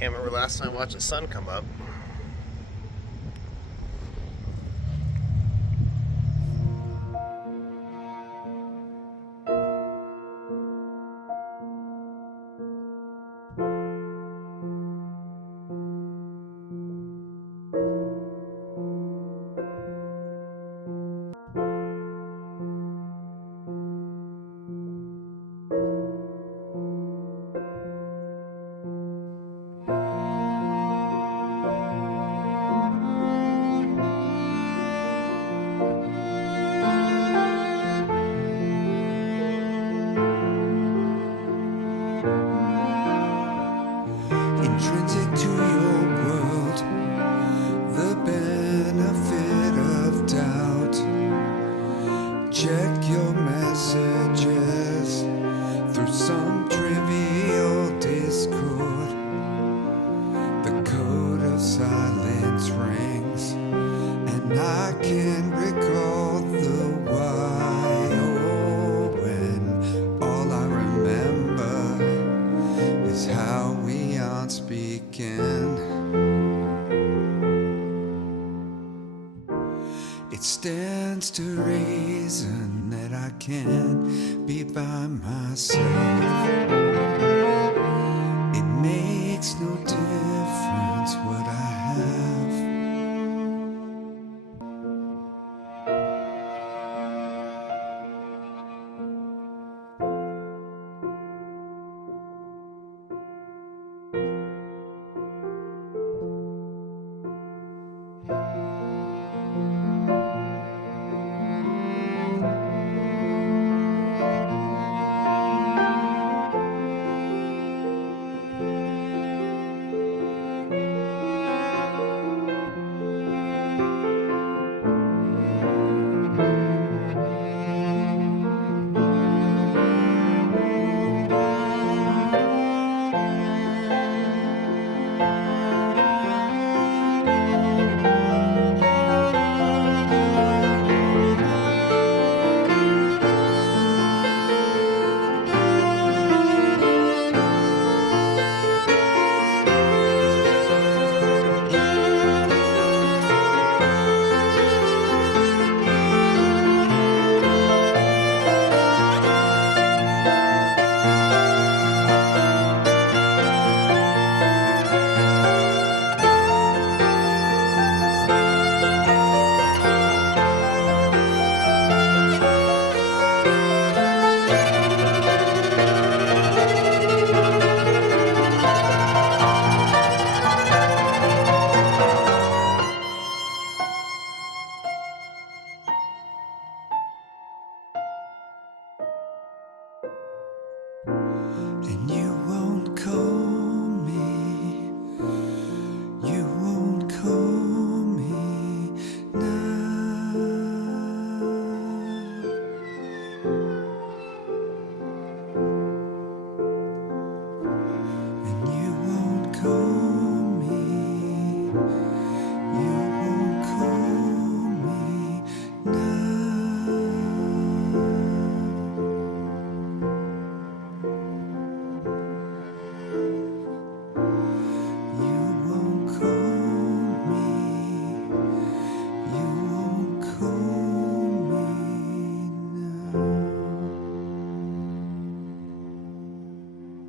Can't remember last time I watched the sun come up. Intrinsic to your world, the benefit of doubt. Check your messages through some trivial discord. The code of silence rings, and I can recall the why. Oh, when all I remember is how we aren't speaking. It stands to reason that I can't be by myself.